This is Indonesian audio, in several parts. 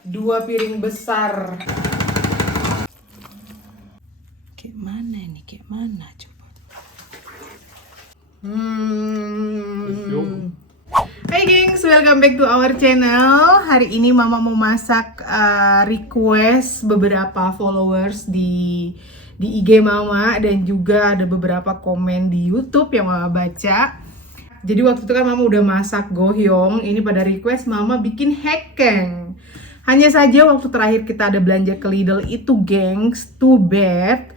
2 piring besar. Kayak mana nih? Kayak mana coba? Hai gengs, welcome back to our channel. Hari ini Mama mau masak request beberapa followers di IG Mama, dan juga ada beberapa komen di YouTube yang Mama baca. Jadi waktu itu kan Mama udah masak gohyong, ini pada request Mama bikin hekeng. Hanya saja waktu terakhir kita ada belanja ke Lidl itu gengs, too bad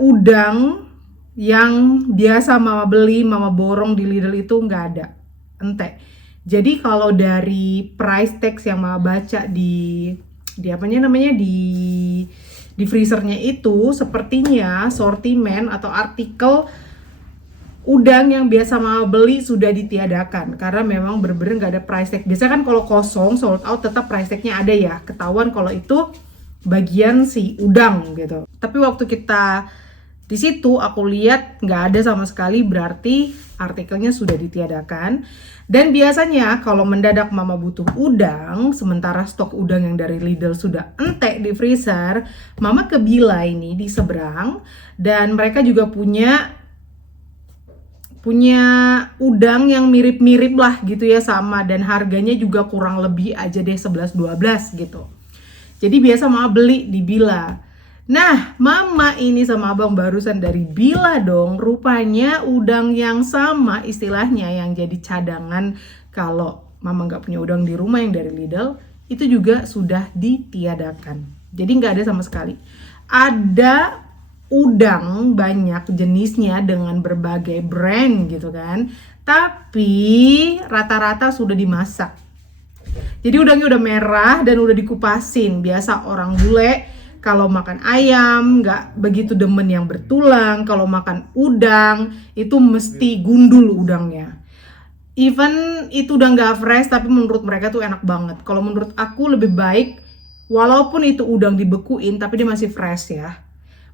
udang yang biasa Mama beli, Mama borong di Lidl itu nggak ada, ente. Jadi kalau dari price tag yang Mama baca di apanya namanya di freezernya itu, sepertinya sortimen atau artikel udang yang biasa Mama beli sudah ditiadakan karena memang bener-bener nggak ada price tag. Biasanya kan kalau kosong sold out tetap price tagnya ada ya, ketahuan kalau itu bagian si udang gitu. Tapi waktu kita di situ aku lihat nggak ada sama sekali, berarti artikelnya sudah ditiadakan. Dan biasanya kalau mendadak Mama butuh udang, sementara stok udang yang dari Lidl sudah entek di freezer, Mama ke Bila ini di seberang, dan mereka juga punya udang yang mirip-mirip lah gitu ya, sama, dan harganya juga kurang lebih aja deh 11-12 gitu. Jadi biasa Mama beli di Bila. Nah, Mama ini sama Abang barusan dari Bila dong. Rupanya udang yang sama istilahnya yang jadi cadangan kalau Mama nggak punya udang di rumah yang dari Lidl, itu juga sudah ditiadakan. Jadi nggak ada sama sekali. Ada udang banyak jenisnya dengan berbagai brand gitu kan, tapi rata-rata sudah dimasak. Jadi udangnya udah merah dan udah dikupasin. Biasa orang bule kalau makan ayam nggak begitu demen yang bertulang, kalau makan udang itu mesti gundul udangnya. Even itu udah nggak fresh, tapi menurut mereka tuh enak banget. Kalau menurut aku lebih baik walaupun itu udang dibekuin tapi dia masih fresh ya,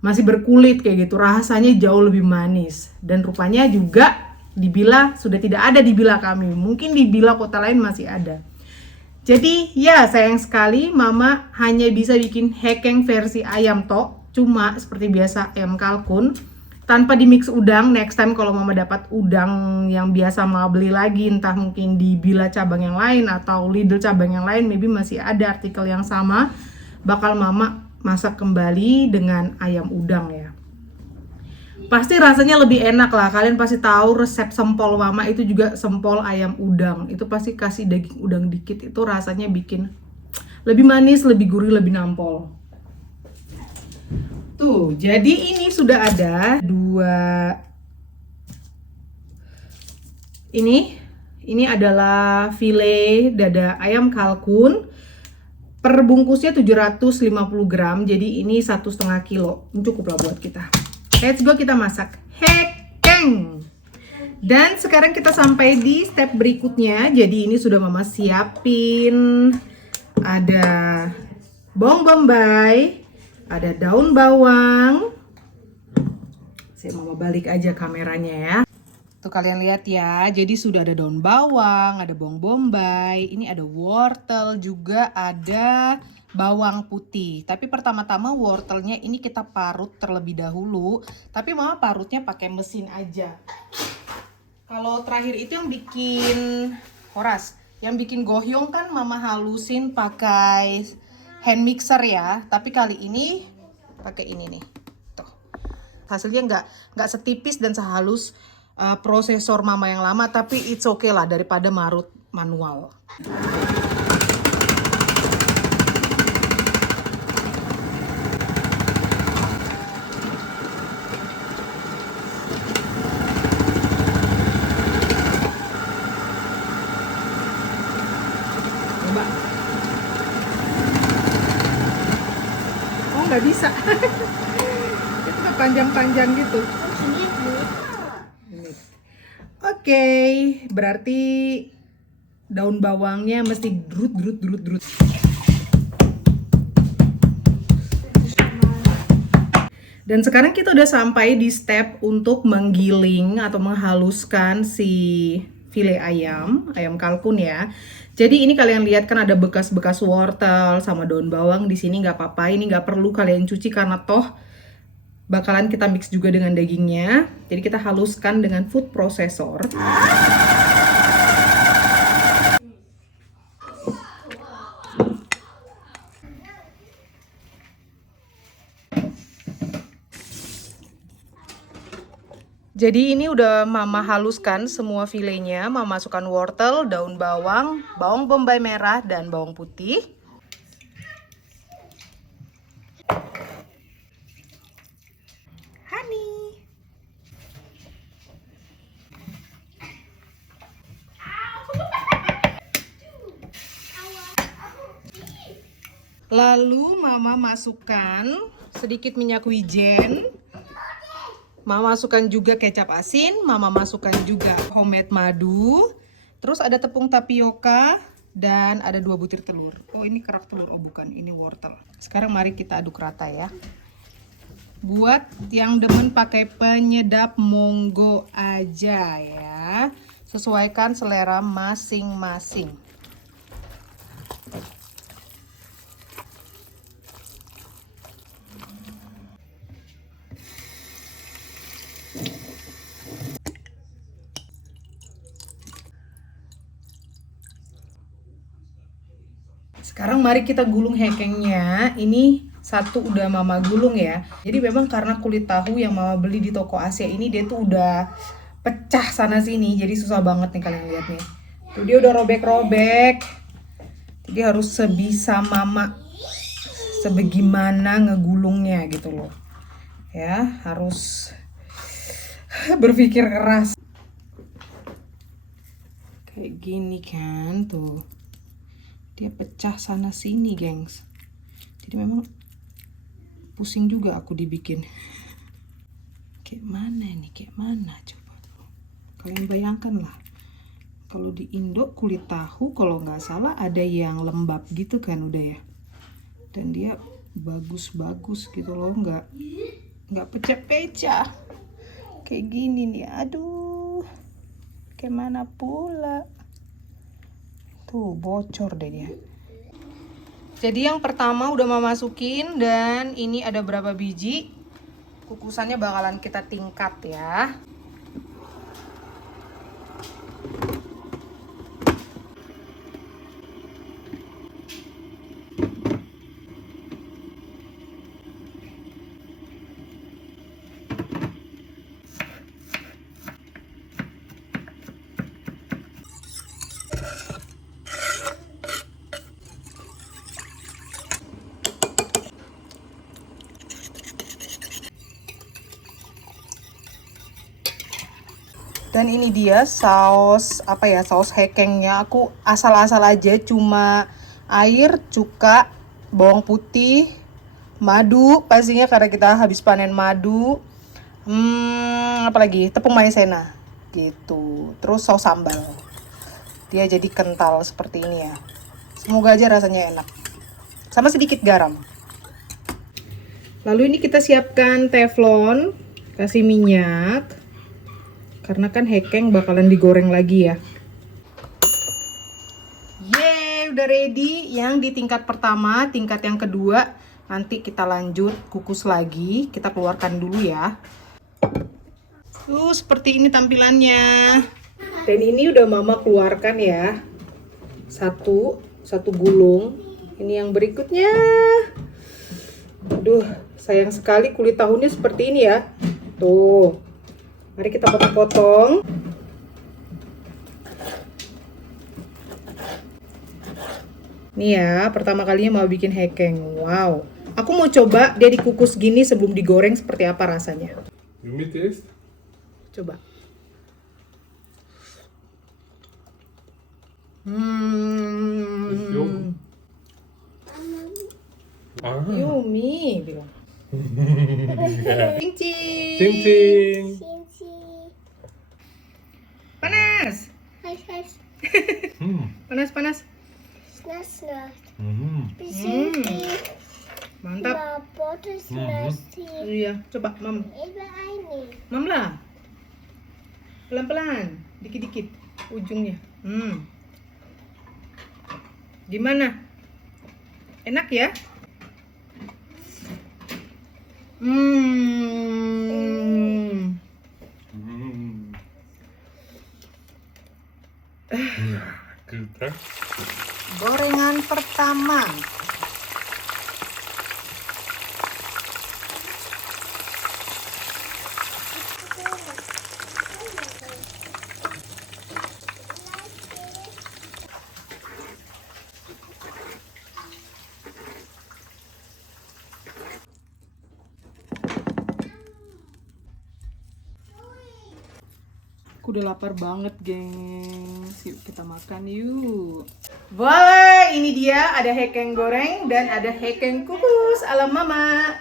masih berkulit kayak gitu, rasanya jauh lebih manis. Dan rupanya juga di Bila sudah tidak ada di Bila kami, mungkin di Bila kota lain masih ada. Jadi ya sayang sekali Mama hanya bisa bikin hekeng versi ayam tok, cuma seperti biasa ayam kalkun tanpa di mix udang. Next time kalau Mama dapat udang yang biasa Mama beli lagi, entah mungkin di Bila cabang yang lain atau Lidl cabang yang lain, maybe masih ada artikel yang sama, bakal Mama masak kembali dengan ayam udang ya. Pasti rasanya lebih enak lah. Kalian pasti tahu resep sempol Mama itu juga sempol ayam udang. Itu pasti kasih daging udang dikit, itu rasanya bikin lebih manis, lebih gurih, lebih nampol. Tuh, jadi ini sudah ada 2. Ini adalah file dada ayam kalkun. Per bungkusnya 750 gram, jadi ini 1,5 kilo. Cukup lah buat kita. Let's go, kita masak hekeng. Dan sekarang kita sampai di step berikutnya. Jadi ini sudah Mama siapin. Ada bawang bombay, ada daun bawang. Saya Mama balik aja kameranya ya. Tuh kalian lihat ya, jadi sudah ada daun bawang, ada bawang bombay, ini ada wortel, juga ada bawang putih. Tapi pertama-tama wortelnya ini kita parut terlebih dahulu, tapi Mama parutnya pakai mesin aja. Kalau terakhir itu yang bikin Horas, yang bikin gohyong kan Mama halusin pakai hand mixer ya, tapi kali ini pakai ini nih. Tuh. Hasilnya nggak setipis dan sehalus prosesor Mama yang lama, tapi it's okay lah daripada marut manual. Coba. Oh, nggak bisa. Itu nggak panjang-panjang gitu. Oke, berarti daun bawangnya mesti drut. Dan sekarang kita udah sampai di step untuk menggiling atau menghaluskan si file ayam kalkun ya. Jadi ini kalian lihat kan ada bekas-bekas wortel sama daun bawang di sini, nggak apa-apa. Ini nggak perlu kalian cuci karena toh bakalan kita mix juga dengan dagingnya. Jadi kita haluskan dengan food processor. Jadi ini udah mama haluskan semua filenya. Mama masukkan wortel, daun bawang, bawang bombay merah, dan bawang putih. Honey. Lalu mama masukkan sedikit minyak wijen. Mama masukkan juga kecap asin, mama masukkan juga homemade madu. Terus ada tepung tapioka dan ada 2 butir telur. Oh, ini kerak telur, oh bukan, ini wortel. Sekarang mari kita aduk rata ya. Buat yang demen pakai penyedap monggo aja ya. Sesuaikan selera masing-masing. Sekarang mari kita gulung hekengnya. Ini satu udah mama gulung ya. Jadi memang karena kulit tahu yang mama beli di toko Asia ini dia tuh udah pecah sana sini. Jadi susah banget nih kalian lihat nih. Tuh dia udah robek-robek. Jadi harus sebisa mama, sebagaimana ngegulungnya gitu loh. Ya, harus berpikir keras. Kayak gini kan tuh. Dia pecah sana sini, gengs. Jadi memang pusing juga aku dibikin. Kayak mana ini? Kayak mana coba? Kalian bayangkan lah. Kalau di Indo kulit tahu kalau nggak salah ada yang lembab gitu kan udah ya. Dan dia bagus-bagus gitu loh, nggak pecah-pecah. Kayak gini nih. Aduh. Kayak mana pula? Tuh bocor deh dia. Jadi yang pertama udah mama masukin dan ini ada berapa biji. Kukusannya bakalan kita tingkat ya. Dan ini dia saus apa ya, saus hekengnya. Aku asal-asal aja, cuma air, cuka, bawang putih, madu pastinya karena kita habis panen madu. Apalagi tepung maizena gitu. Terus saus sambal. Dia jadi kental seperti ini ya. Semoga aja rasanya enak. Sama sedikit garam. Lalu ini kita siapkan teflon, kasih minyak. Karena kan hekeng bakalan digoreng lagi ya. Yeay, udah ready. Yang di tingkat pertama, tingkat yang kedua nanti kita lanjut kukus lagi. Kita keluarkan dulu ya. Seperti ini tampilannya. Dan ini udah mama keluarkan ya. Satu gulung. Ini yang berikutnya. Aduh, sayang sekali kulit tahunya seperti ini ya. Tuh. Mari kita potong-potong. Nih ya, pertama kalinya mau bikin hekeng. Wow. Aku mau coba dia dikukus gini sebelum digoreng seperti apa rasanya. You may taste. Coba. It's yum. Yummy bilang. Cing cing. Ting ting. Panas. Panas panas. Mantap. Iya, coba mam. Mam lah. Pelan-pelan, dikit-dikit ujungnya. Gimana? Enak ya? Good, hè? Gorengan pertama. Aku udah lapar banget, gengs. Yuk kita makan yuk. Voila, ini dia ada hekeng goreng dan ada hekeng kukus ala mama.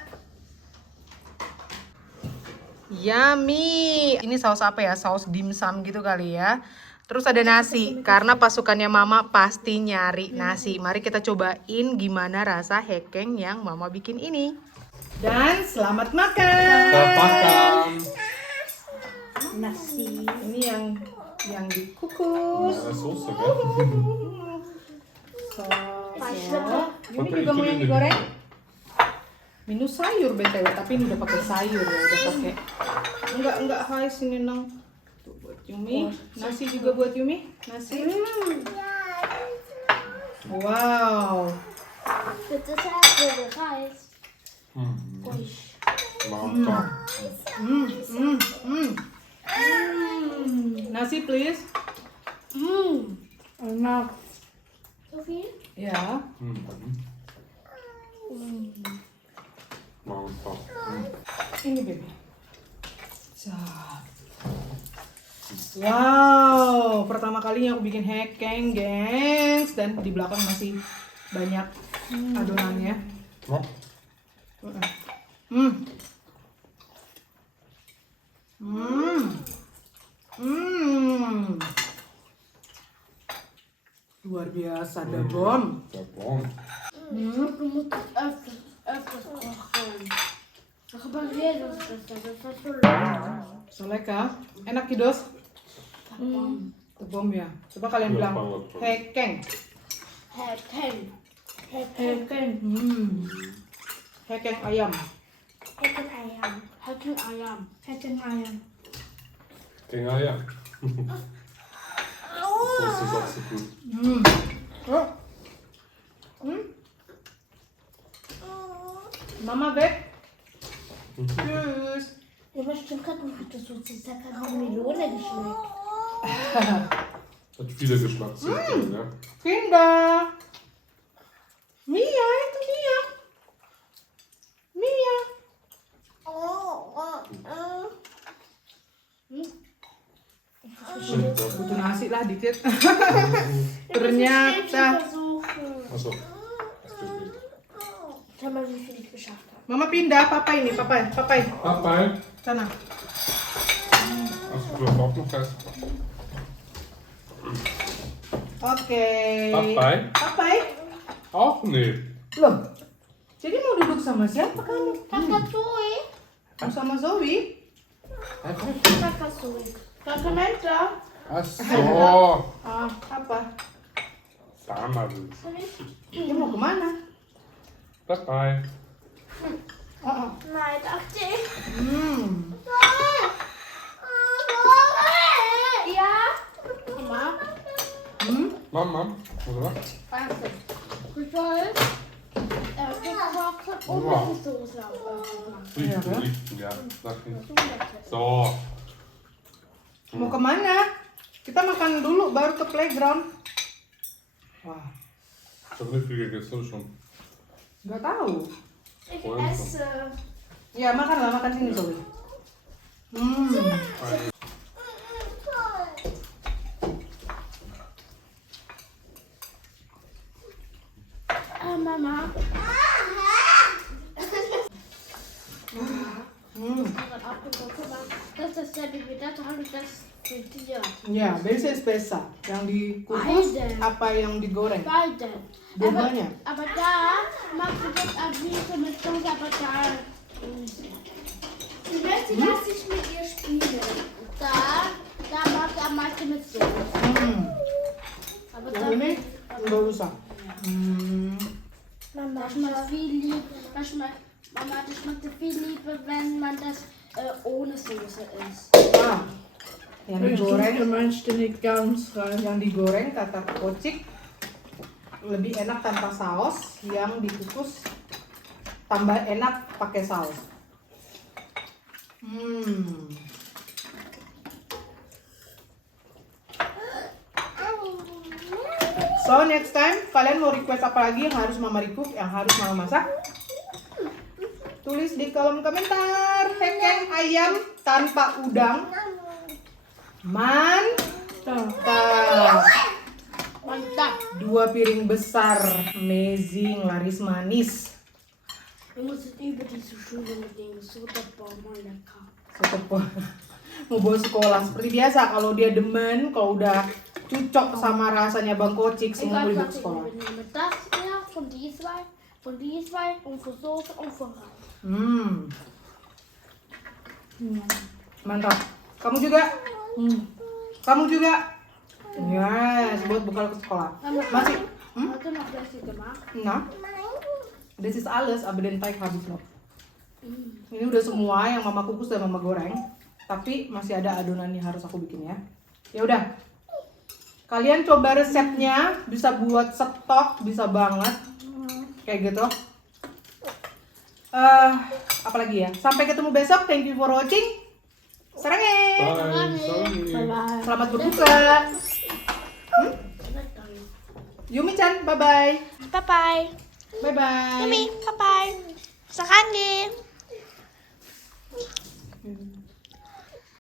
Yummy. Ini saus apa ya? Saus dimsum gitu kali ya. Terus ada nasi, karena pasukannya mama pasti nyari nasi. Mari kita cobain gimana rasa hekeng yang mama bikin ini. Dan selamat makan. Selamat makan. Nasi ini yang dikukus. Ja, soße, gell? Ini juga mau yang digoreng. Minus sayur btw, tapi ini udah pakai sayur ya, udah pakai. Enggak hais ini nang. Tuh buat Yumi. Nasi juga buat Yumi. Nasi. Wow. Dit is echt voor de rijst. Mantap. Nasi please. Enak. Sophie? Ya. Mantap. Ini baby. Wow, pertama kalinya aku bikin hekeng, gengs, dan di belakang masih banyak adonannya. Oh, Luar biasa, ada bom. dat bom. Je moet het even kochen. Dan gebeurt dat is zo lekker. So lekker. Enak kiddos? Tebom ya. Coba kalian bilang hekeng. Hekeng. Hekeng. Hekeng ayam. Hekeng ayam. Hekeng ayam. Hekeng ayam. Kijk, nou ja. Dat is hartstikke goed. Oh. Mama weg. Tschüss. Ja, aber stimmt gerade nicht, das so ist ja keine Melone geschmeckt. Hat viele Geschmacksrichtungen, ne? Kinder. Mia, itu Mia. Mia. Shit, dat. Butuh nasi lah dikit. Ternyata. Achso. Alsjeblieft. Schau mal, wie viel ich geschafft habe. Mama pindah, papa ini, papa. Papai. Sana. Als ik wil ook nog eens. Oke. Papai. Papai. Ook niet. Loh. Jadi mau duduk sama siapa kamu? Kakak Zoe. Mau sama Zoe? Kakak Zoe. Kakak Menta. Achso. Apa? Sama dus. Dia mau kemana? Papai. Nein, dacht ik. Ja. Mama. Mama. Wat is dat? Vertel. Dit Wow. met de soos gemaakt. Ja, dat ging. Zo. Mau kemana? Kita makan dulu baru ke playground. Wah, Ik heb niet veel gegeten schon. nggak tahu. Ik esse. Ya makanlah, makan sini Zoe. Mama. Das ist ja die Vidate, habe ich das frittiert. Ya, beda ist besser. Yang dikukus Beide. apa yang digoreng? Beide. Dua-duanya. Aber da machst du das am liebsten mit Soße, aber da. Die möchte, dass ich mit ihr spiele. Da macht er am meisten mit Soße. Aber Yang ini nggak usah. Das schmeckt viel lieber. Mama, das schmeckt viel lieber, wenn man das ohne Soße isst. Ah, yang digoreng, meinst du nicht ganz rein. yang digoreng kata Kocik lebih enak tanpa saus, yang dikukus tambah enak pakai saus. So next time kalian mau request apa lagi yang harus mama recook, yang harus mama masak? Tulis di kolom komentar. Hekeng ayam tanpa udang. Mantap. Mantap. 2 piring besar, amazing, laris manis. Wir müssen über diese Schule mit dem Soda mal lecker. Mau bawa sekolah seperti biasa. Kalau dia demen, kalau udah cocok sama rasanya Bang Kocik, semua boleh bawa ke sekolah. Wir nehmen das hier von die zwei und für Soße und für Reis. Mantap. Kamu juga? Kamu juga? Yes, buat bekal ke sekolah. Masih? Hast du noch welche gemacht? Nah, this is alles, aber den Teig habis noch. Ini udah semua yang mama kukus dan mama goreng, tapi masih ada adonan yang harus aku bikin ya. Ya udah, kalian coba resepnya, bisa buat stok, bisa banget, kayak gitu. Apalagi ya. Sampai ketemu besok. Thank you for watching. Saranghe. Bye. Sorry. Selamat berbuka. Yumi-chan, bye bye. Bye bye. Bye bye. Yummy, bye bye. Saranghe.